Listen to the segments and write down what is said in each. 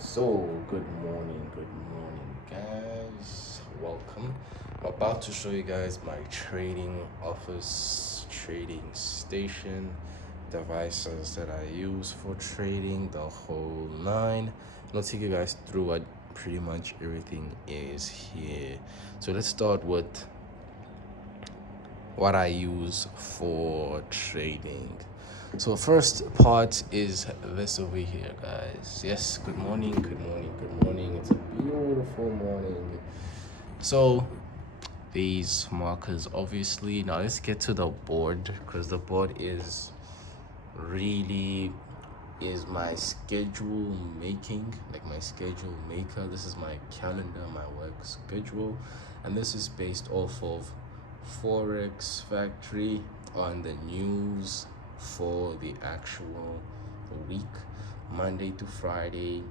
Good morning, guys. Welcome. I'm about to show you guys my trading office, trading station, devices that I use for trading, the whole nine. I'll take you guys through what pretty much everything is here. So let's start with what I use for trading. So first part is this over here, guys. Yes, good morning, good morning, good morning. It's a beautiful morning. So these markers, obviously. Now let's get to the board because the board really is my schedule making, like my schedule maker. This is my calendar, my work schedule, and this is based off of Forex Factory on the news for the actual week, Monday to Friday.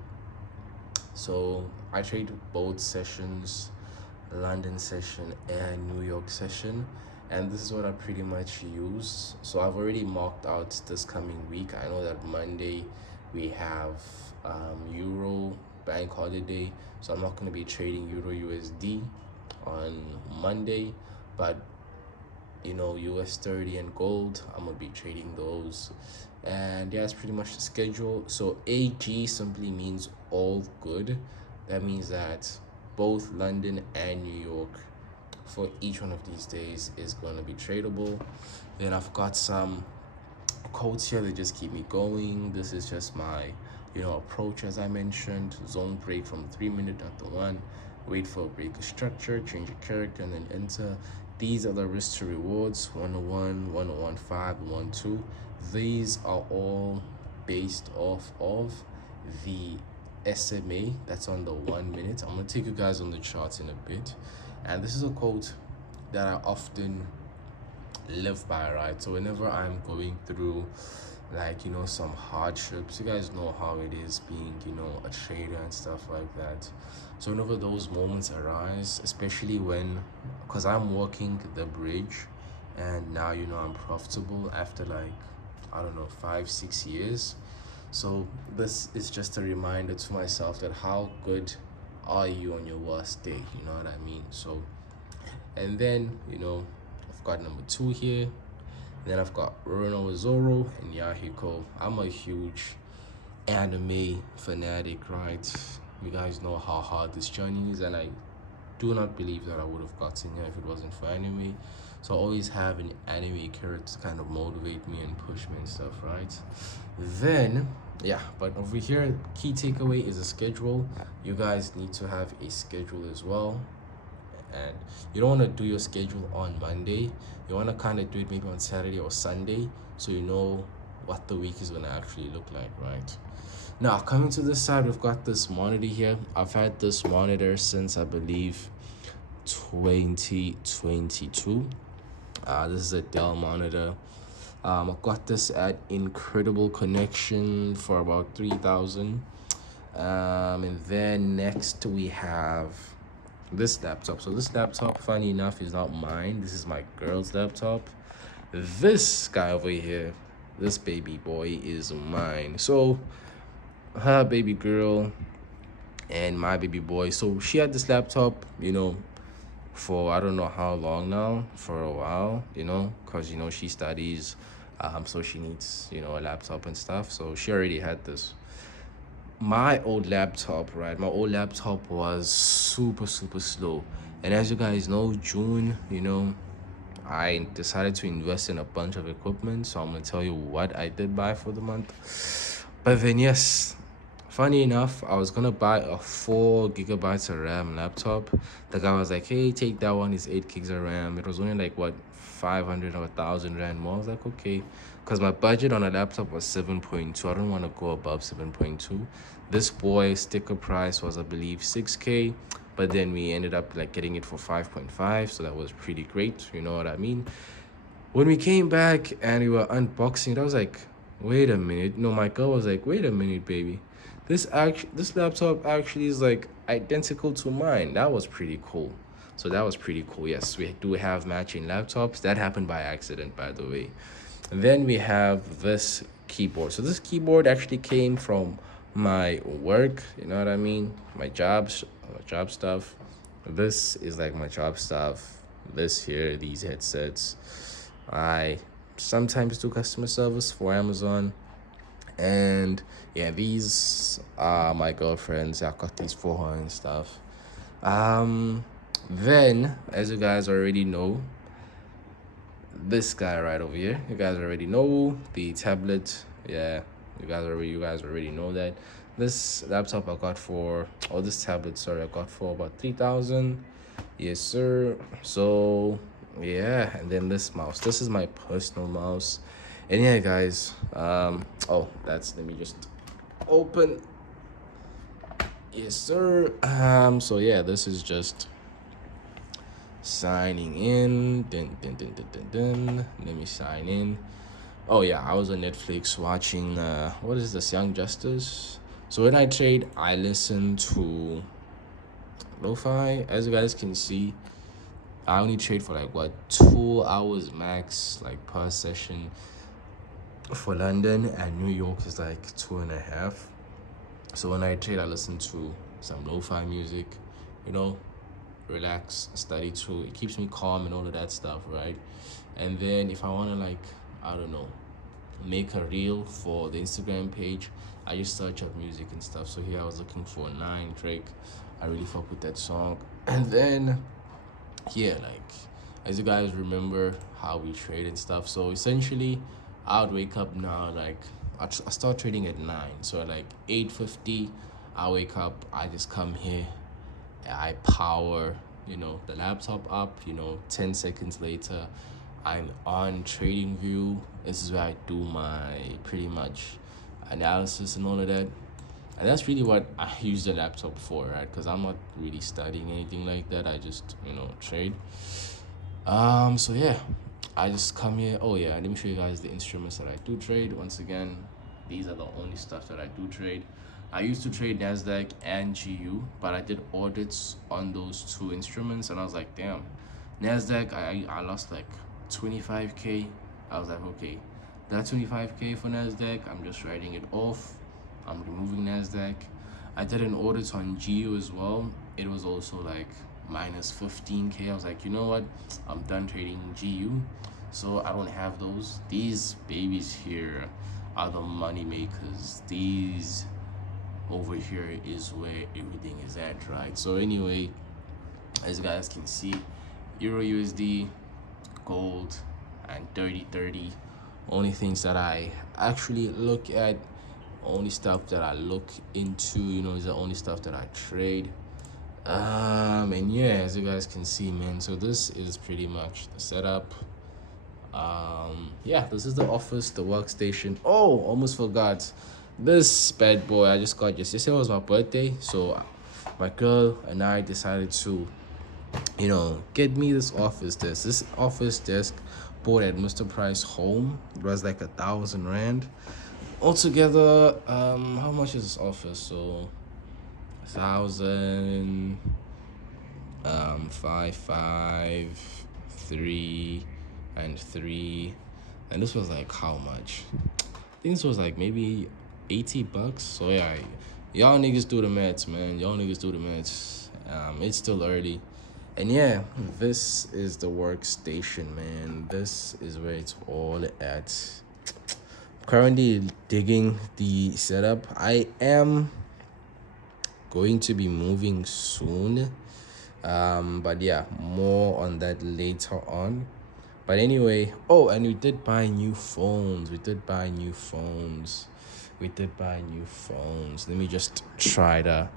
So I trade both sessions, London session and New York session, and this is what I pretty much use. So I've already marked out this coming week. I know that Monday we have Euro bank holiday, so I'm not going to be trading Euro USD on Monday, but US 30 and gold, I'm gonna be trading those. And yeah, that's pretty much the schedule. So AG simply means all good. That means that both London and New York for each one of these days is going to be tradable. Then I've got some codes here that just keep me going. This is just my approach, as I mentioned. Zone break from 3 minute at the one, wait for a break of structure, change a character, and then enter. These are the risk to rewards: 101, 1015, 12. These are all based off of the SMA that's on the 1 minute. I'm gonna take you guys on the charts in a bit, and this is a quote that I often live by, right? So whenever I'm going through some hardships, you guys know how it is being a trader and stuff like that. So whenever those moments arise, especially when, because I'm working the bridge and now I'm profitable after I don't know 5 6 years. So this is just a reminder to myself that how good are you on your worst day, you know what I mean? So, and then I've got number two here, and then I've got Roronoa Zoro and Yahiko. I'm a huge anime fanatic, right? You guys know how hard this journey is, and I do not believe that I would have gotten here if it wasn't for anime. So I always have an anime character to kind of motivate me and push me and stuff, right? Then, yeah, but over here, key takeaway is a schedule. You guys need to have a schedule as well. And you don't want to do your schedule on Monday. You want to kind of do it maybe on Saturday or Sunday so you know what the week is going to actually look like, right? Now, coming to this side, we've got this monitor here. I've had this monitor since I believe 2022. This is a Dell monitor. I got this at Incredible Connection for about 3,000. And then next we have this laptop. So this laptop, funny enough, is not mine. This is my girl's laptop. This guy over here, this baby boy, is mine. So her baby girl and my baby boy. So she had this laptop, for I don't know how long now, for a while, because she studies, so she needs a laptop and stuff. So she already had this. My old laptop, right? My old laptop was super slow, and as you guys know, June, I decided to invest in a bunch of equipment. So I'm gonna tell you what I did buy for the month. But then yes, funny enough, I was gonna buy a 4 gigabytes of RAM laptop. The guy was like, "Hey, take that one. It's 8 gigs of RAM." It was only like what 500 or 1,000 rand more. I was like, okay, because my budget on a laptop was 7.2. I don't want to go above 7.2. This boy sticker price was I believe 6K, but then we ended up like getting it for 5.5, so that was pretty great. You know what I mean? When we came back and we were unboxing it, I was like, wait a minute. No, my girl was like, wait a minute, baby. This laptop actually is like identical to mine. That was pretty cool. So that was pretty cool. Yes, we do have matching laptops. That happened by accident, by the way. And then we have this keyboard. So this keyboard actually came from my work, you know what I mean? My job stuff. This is like my job stuff. This here, these headsets. I sometimes do customer service for Amazon. And yeah, these are my girlfriends. I got these for her and stuff. Um, then, as you guys already know, this guy right over here, you guys already know the tablet. Yeah, you guys already know that. This laptop I got for, or this tablet, sorry, I got for about 3,000. Yes, sir. So yeah, and then this mouse. This is my personal mouse. And yeah, guys. Oh, that's let me just open. Yes, sir. So yeah, this is just signing in. Dun. Let me sign in. Oh yeah, I was on Netflix watching what is this, Young Justice. So when I trade, I listen to lo-fi. As you guys can see, I only trade for like what, 2 hours max, like per session. For London and New York is like 2.5. So when I trade, I listen to some lo-fi music, you know, relax, study too. It keeps me calm and all of that stuff, right? And then if I want to, like, I don't know, make a reel for the Instagram page, I just search up music and stuff. So here I was looking for Nine Drake. I really fuck with that song. And then yeah, like, as you guys remember how we trade and stuff. So essentially, I would wake up now, like, I start trading at 9. So at like 8:50, I wake up, I just come here, I power, the laptop up, 10 seconds later, I'm on TradingView. This is where I do my pretty much analysis and all of that. And that's really what I use the laptop for, right? Because I'm not really studying anything like that. I just, trade. So yeah, I just come here. Oh yeah, let me show you guys the instruments that I do trade. Once again, these are the only stuff that I do trade. I used to trade NASDAQ and GU, but I did audits on those two instruments, and I was like, damn, NASDAQ, I lost like 25K. I was like, okay, that 25K for NASDAQ, I'm just writing it off. I'm removing NASDAQ. I did an audit on GU as well. It was also like minus 15K. I was like, you know what? I'm done trading GU. So I don't have those. These babies here are the money makers. These over here is where everything is at, right? So anyway, as you guys can see, Euro USD, gold, and 30-30. Only things that I actually look at, only stuff that I look into, is the only stuff that I trade. And yeah, as you guys can see, man, so this is pretty much the setup. Yeah, this is the office, the workstation. Oh, almost forgot, this bad boy I just got yesterday was my birthday, so my girl and I decided to get me this office desk. This office desk bought at Mr. Price Home. It was like 1,000 rand altogether. How much is this office? So 1,000, 3 and 3, and this was like how much? I think this was like maybe $80. So yeah, y'all niggas do the maths, man. Y'all niggas do the maths. It's still early. And yeah, this is the workstation, man. This is where it's all at. Currently digging the setup. I am going to be moving soon. But yeah, more on that later on. But anyway, oh, and we did buy new phones. Let me just try to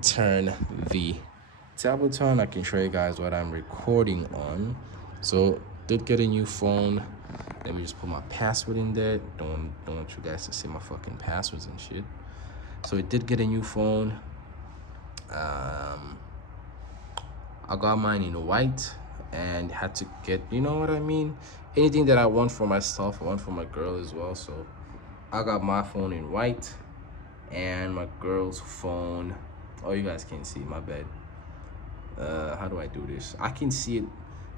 turn the tablet on. I can show you guys what I'm recording on. So did get a new phone. Let me just put my password in there. Don't want you guys to see my fucking passwords and shit. So it did get a new phone. I got mine in white and had to get, you know what I mean? Anything that I want for myself, I want for my girl as well. So I got my phone in white and my girl's phone. Oh, you guys can't see, my bad. How do I do this? I can see it.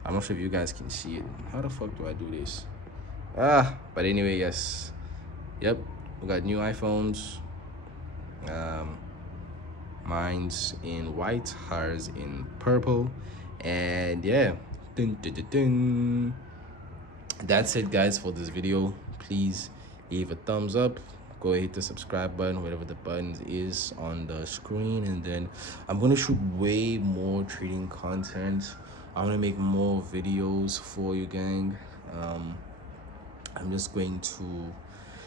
I'm not sure if you guys can see it. How the fuck do I do this? But anyway, yes. Yep, we got new iPhones. Mine's in white, hers in purple. And yeah, dun, dun, dun, dun. That's it, guys, for this video. Please leave a thumbs up, go hit the subscribe button, whatever the button is on the screen, and then I'm gonna shoot way more trading content. I'm gonna make more videos for you, gang. I'm just going to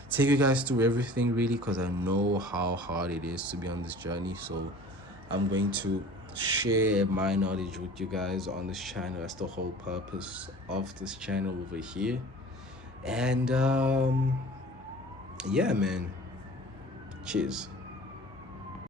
take you guys through everything, really, because I know how hard it is to be on this journey. So I'm going to share my knowledge with you guys on this channel. That's the whole purpose of this channel over here. And yeah, man, cheers.